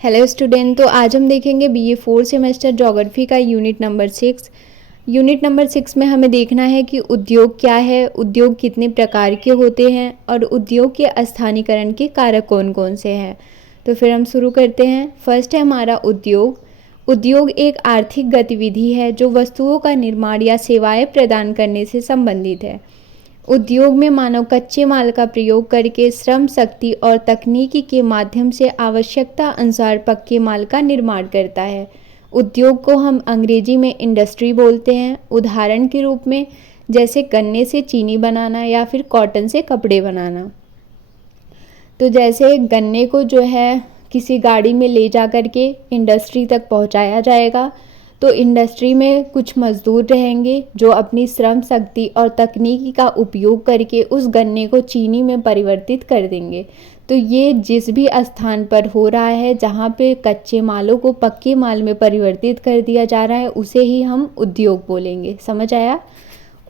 Hello student, तो आज हम देखेंगे बीए 4 सेमेस्टर ज्योग्राफी का यूनिट नंबर 6। यूनिट नंबर 6 में हमें देखना है कि उद्योग क्या है, उद्योग कितने प्रकार के होते हैं और उद्योग के स्थानीयकरण के कारक कौन कौन से हैं। तो फिर हम शुरू करते हैं। फर्स्ट है हमारा उद्योग। उद्योग एक आर्थिक गतिविधि है जो वस्तुओं का निर्माण या सेवाएं प्रदान करने से संबंधित है। उद्योग में मानव कच्चे माल का प्रयोग करके श्रम शक्ति और तकनीकी के माध्यम से आवश्यकता अनुसार पक्के माल का निर्माण करता है। उद्योग को हम अंग्रेजी में इंडस्ट्री बोलते हैं। उदाहरण के रूप में जैसे गन्ने से चीनी बनाना या फिर कॉटन से कपड़े बनाना। तो जैसे गन्ने को जो है किसी गाड़ी में ले जा कर के इंडस्ट्री तक पहुंचाया जाएगा, तो इंडस्ट्री में कुछ मजदूर रहेंगे जो अपनी श्रम शक्ति और तकनीकी का उपयोग करके उस गन्ने को चीनी में परिवर्तित कर देंगे। तो ये जिस भी स्थान पर हो रहा है जहाँ पे कच्चे मालों को पक्के माल में परिवर्तित कर दिया जा रहा है, उसे ही हम उद्योग बोलेंगे। समझ आया?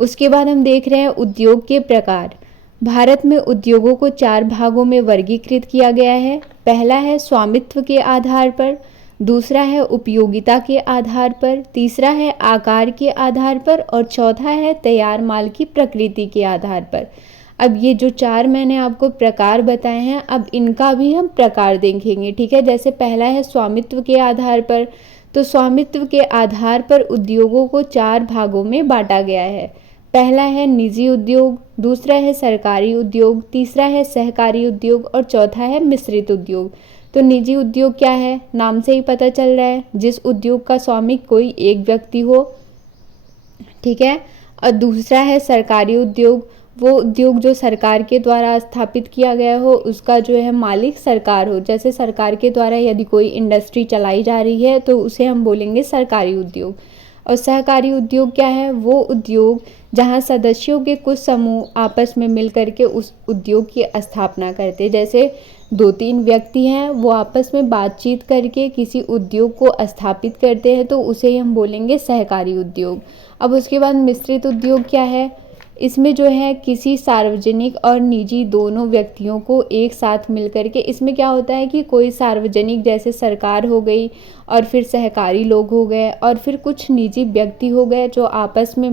उसके बाद हम देख रहे हैं उद्योग के प्रकार। भारत में उद्योगों को 4 भागों में वर्गीकृत किया गया है। पहला है स्वामित्व के आधार पर, दूसरा है उपयोगिता के आधार पर, तीसरा है आकार के आधार पर और चौथा है तैयार माल की प्रकृति के आधार पर। अब ये जो 4 मैंने आपको प्रकार बताए हैं, अब इनका भी हम प्रकार देखेंगे, ठीक है। जैसे पहला है स्वामित्व के आधार पर, तो स्वामित्व के आधार पर उद्योगों को 4 भागों में बांटा गया है। पहला है निजी उद्योग, दूसरा है सरकारी उद्योग, तीसरा है सहकारी उद्योग और चौथा है मिश्रित उद्योग। तो निजी उद्योग क्या है? नाम से ही पता चल रहा है, जिस उद्योग का स्वामी कोई एक व्यक्ति हो, ठीक है। और दूसरा है सरकारी उद्योग, वो उद्योग जो सरकार के द्वारा स्थापित किया गया हो, उसका जो है मालिक सरकार हो। जैसे सरकार के द्वारा यदि कोई इंडस्ट्री चलाई जा रही है तो उसे हम बोलेंगे सरकारी उद्योग। और सहकारी उद्योग क्या है? वो उद्योग जहाँ सदस्यों के कुछ समूह आपस में मिल करके उस उद्योग की स्थापना करते। जैसे 2-3 व्यक्ति हैं, वो आपस में बातचीत करके किसी उद्योग को स्थापित करते हैं, तो उसे हम बोलेंगे सहकारी उद्योग। अब उसके बाद मिश्रित उद्योग क्या है? इसमें जो है किसी सार्वजनिक और निजी दोनों व्यक्तियों को एक साथ मिलकर के, इसमें क्या होता है कि कोई सार्वजनिक जैसे सरकार हो गई और फिर सहकारी लोग हो गए और फिर कुछ निजी व्यक्ति हो गए जो आपस में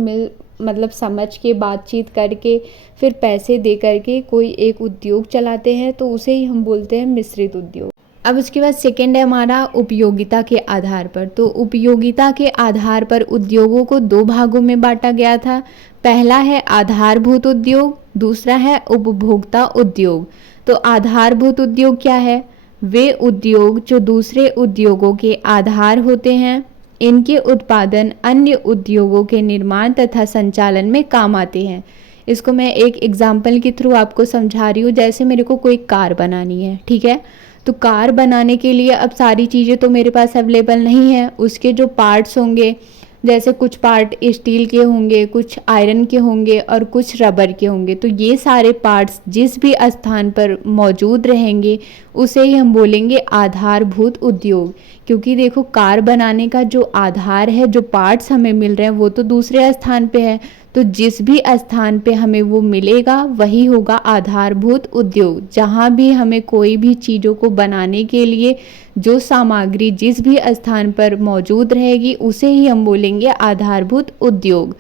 मतलब समझ के बातचीत करके फिर पैसे दे करके कोई एक उद्योग चलाते हैं, तो उसे ही हम बोलते हैं मिश्रित उद्योग। अब उसके बाद सेकेंड है हमारा उपयोगिता के आधार पर। तो उपयोगिता के आधार पर उद्योगों को 2 भागों में बांटा गया था। पहला है आधारभूत उद्योग, दूसरा है उपभोक्ता उद्योग। तो आधारभूत उद्योग क्या है? वे उद्योग जो दूसरे उद्योगों के आधार होते हैं, इनके उत्पादन अन्य उद्योगों के निर्माण तथा संचालन में काम आते हैं। इसको मैं एक एग्जाम्पल के थ्रू आपको समझा रही हूँ। जैसे मेरे को कोई कार बनानी है, ठीक है। तो कार बनाने के लिए अब सारी चीज़ें तो मेरे पास अवेलेबल नहीं है। उसके जो पार्ट्स होंगे, जैसे कुछ पार्ट स्टील के होंगे, कुछ आयरन के होंगे और कुछ रबर के होंगे। तो ये सारे पार्ट्स जिस भी स्थान पर मौजूद रहेंगे उसे ही हम बोलेंगे आधारभूत उद्योग। क्योंकि देखो, कार बनाने का जो आधार है, जो पार्ट्स हमें मिल रहे हैं, वो तो दूसरे स्थान पे है। तो जिस भी स्थान पे हमें वो मिलेगा वही होगा आधारभूत उद्योग। जहाँ भी हमें कोई भी चीज़ों को बनाने के लिए जो सामग्री जिस भी स्थान पर मौजूद रहेगी उसे ही हम बोलेंगे आधारभूत उद्योग।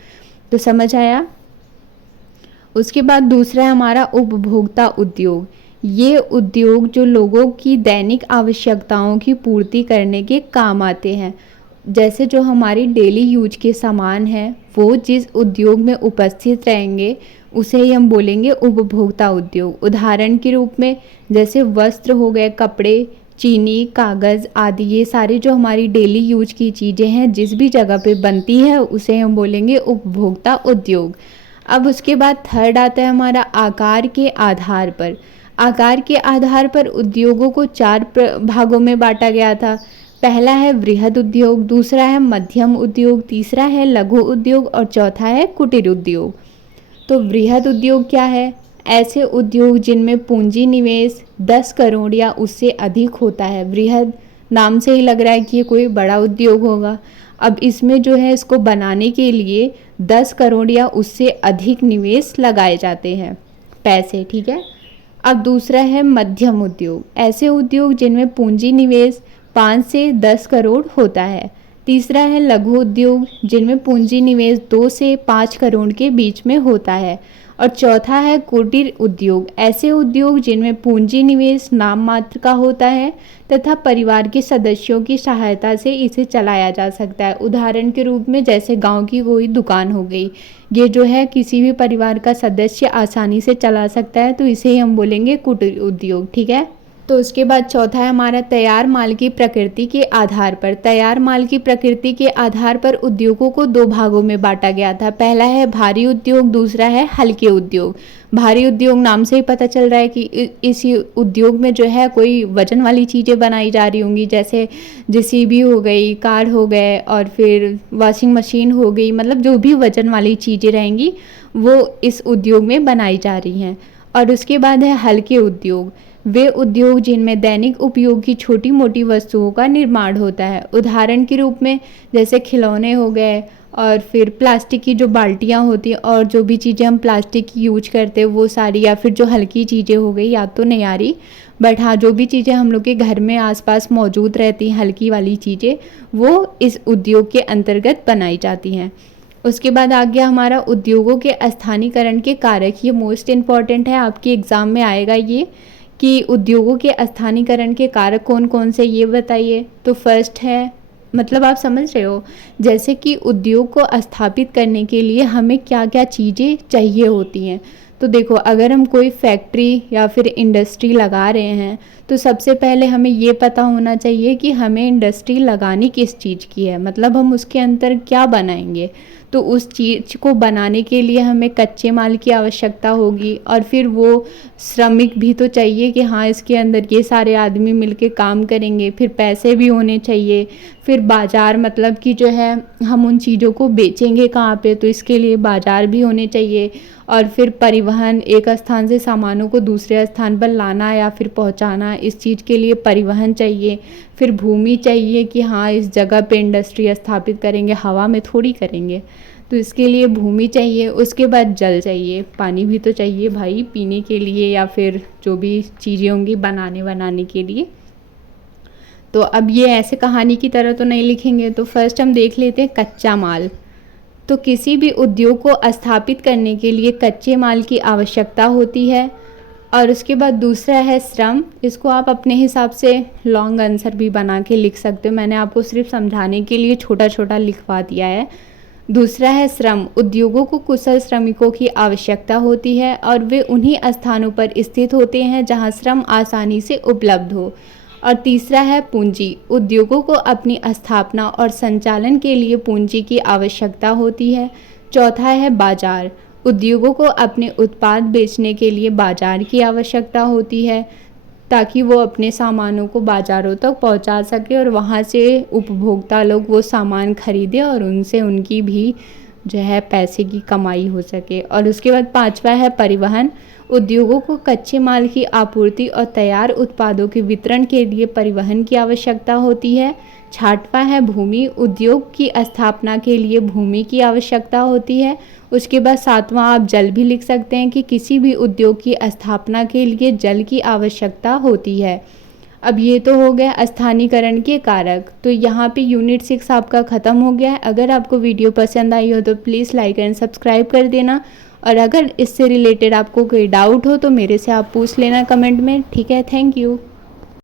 तो समझ आया? उसके बाद दूसरा है हमारा उपभोक्ता उद्योग। ये उद्योग जो लोगों की दैनिक आवश्यकताओं की पूर्ति करने के काम आते हैं। जैसे जो हमारी डेली यूज के सामान हैं, वो जिस उद्योग में उपस्थित रहेंगे उसे ही हम बोलेंगे उपभोक्ता उद्योग। उदाहरण के रूप में जैसे वस्त्र हो गए, कपड़े, चीनी, कागज़ आदि, ये सारी जो हमारी डेली यूज की चीज़ें हैं जिस भी जगह पे बनती है उसे हम बोलेंगे उपभोक्ता उद्योग। अब उसके बाद थर्ड आता है हमारा आकार के आधार पर। आकार के आधार पर उद्योगों को 4 भागों में बांटा गया था। पहला है वृहद उद्योग, दूसरा है मध्यम उद्योग, तीसरा है लघु उद्योग और चौथा है कुटीर उद्योग। तो वृहद उद्योग क्या है? ऐसे उद्योग जिनमें पूंजी निवेश 10 करोड़ या उससे अधिक होता है। वृहद नाम से ही लग रहा है कि ये कोई बड़ा उद्योग होगा। अब इसमें जो है इसको बनाने के लिए 10 करोड़ या उससे अधिक निवेश लगाए जाते हैं, पैसे, ठीक है। अब दूसरा है मध्यम उद्योग। ऐसे उद्योग जिनमें पूंजी निवेश 5 से 10 करोड़ होता है। तीसरा है लघु उद्योग, जिनमें पूंजी निवेश 2 से 5 करोड़ के बीच में होता है। और चौथा है कुटीर उद्योग, ऐसे उद्योग जिनमें पूंजी निवेश नाम मात्र का होता है तथा परिवार के सदस्यों की सहायता से इसे चलाया जा सकता है। उदाहरण के रूप में जैसे गांव की कोई दुकान हो गई, ये जो है किसी भी परिवार का सदस्य आसानी से चला सकता है, तो इसे ही हम बोलेंगे कुटीर उद्योग। ठीक है। तो उसके बाद चौथा है हमारा तैयार माल की प्रकृति के आधार पर। तैयार माल की प्रकृति के आधार पर उद्योगों को 2 भागों में बांटा गया था। पहला है भारी उद्योग, दूसरा है हल्के उद्योग। भारी उद्योग नाम से ही पता चल रहा है कि इस उद्योग में जो है कोई वजन वाली चीज़ें बनाई जा रही होंगी, जैसे जेसीबी हो गई, कार हो गए और फिर वॉशिंग मशीन हो गई, मतलब जो भी वजन वाली चीज़ें रहेंगी वो इस उद्योग में बनाई जा रही हैं। और उसके बाद है हल्के उद्योग, वे उद्योग जिनमें दैनिक उपयोग की छोटी मोटी वस्तुओं का निर्माण होता है। उदाहरण के रूप में जैसे खिलौने हो गए और फिर प्लास्टिक की जो बाल्टियाँ होती हैं और जो भी चीज़ें हम प्लास्टिक की यूज करते हैं वो सारी, या फिर जो हल्की चीज़ें हो गई, याद तो नहीं आ रही बट हाँ जो भी चीज़ें हम लोग के घर में आसपास मौजूद रहती हैं हल्की वाली चीज़ें, वो इस उद्योग के अंतर्गत बनाई जाती हैं। उसके बाद आ गया हमारा उद्योगों के स्थानीयकरण के कारक। ये मोस्ट इम्पॉर्टेंट है, आपके एग्ज़ाम में आएगा ये कि उद्योगों के स्थानीयकरण के कारक कौन कौन से, ये बताइए। तो फर्स्ट है, मतलब आप समझ रहे हो, जैसे कि उद्योग को स्थापित करने के लिए हमें क्या क्या चीज़ें चाहिए होती हैं। तो देखो, अगर हम कोई फैक्ट्री या फिर इंडस्ट्री लगा रहे हैं तो सबसे पहले हमें ये पता होना चाहिए कि हमें इंडस्ट्री लगानी किस चीज़ की है, मतलब हम उसके अंदर क्या बनाएंगे। तो उस चीज़ को बनाने के लिए हमें कच्चे माल की आवश्यकता होगी और फिर वो श्रमिक भी तो चाहिए कि हाँ इसके अंदर ये सारे आदमी मिलके काम करेंगे, फिर पैसे भी होने चाहिए, फिर बाज़ार, मतलब कि जो है हम उन चीज़ों को बेचेंगे कहाँ पे, तो इसके लिए बाज़ार भी होने चाहिए। और फिर परिवहन, एक स्थान से सामानों को दूसरे स्थान पर लाना या फिर पहुंचाना, इस चीज़ के लिए परिवहन चाहिए। फिर भूमि चाहिए कि हाँ इस जगह पे इंडस्ट्री स्थापित करेंगे, हवा में थोड़ी करेंगे, तो इसके लिए भूमि चाहिए। उसके बाद जल चाहिए, पानी भी तो चाहिए भाई पीने के लिए या फिर जो भी चीज़ें होंगी बनाने के लिए। तो अब ये ऐसे कहानी की तरह तो नहीं लिखेंगे, तो फर्स्ट हम देख लेते हैं कच्चा माल। तो किसी भी उद्योग को स्थापित करने के लिए कच्चे माल की आवश्यकता होती है। और उसके बाद दूसरा है श्रम, इसको आप अपने हिसाब से लॉन्ग आंसर भी बना के लिख सकते हो, मैंने आपको सिर्फ समझाने के लिए छोटा छोटा लिखवा दिया है। दूसरा है श्रम, उद्योगों को कुशल श्रमिकों की आवश्यकता होती है और वे उन्हीं स्थानों पर स्थित होते हैं जहां श्रम आसानी से उपलब्ध हो। और तीसरा है पूंजी, उद्योगों को अपनी स्थापना और संचालन के लिए पूंजी की आवश्यकता होती है। चौथा है बाजार, उद्योगों को अपने उत्पाद बेचने के लिए बाजार की आवश्यकता होती है ताकि वो अपने सामानों को बाज़ारों तक पहुंचा सके और वहां से उपभोक्ता लोग वो सामान खरीदें और उनसे उनकी भी जो है पैसे की कमाई हो सके। और उसके बाद पांचवा है परिवहन, उद्योगों को कच्चे माल की आपूर्ति और तैयार उत्पादों के वितरण के लिए परिवहन की आवश्यकता होती है। छठवां है भूमि, उद्योग की स्थापना के लिए भूमि की आवश्यकता होती है। उसके बाद सातवां आप जल भी लिख सकते हैं कि किसी भी उद्योग की स्थापना के लिए जल की आवश्यकता होती है। अब ये तो हो गया स्थानीयकरण के कारक। तो यहाँ पे यूनिट 6 आपका ख़त्म हो गया है। अगर आपको वीडियो पसंद आई हो तो प्लीज़ लाइक एंड सब्सक्राइब कर देना, और अगर इससे रिलेटेड आपको कोई डाउट हो तो मेरे से आप पूछ लेना कमेंट में। ठीक है, थैंक यू।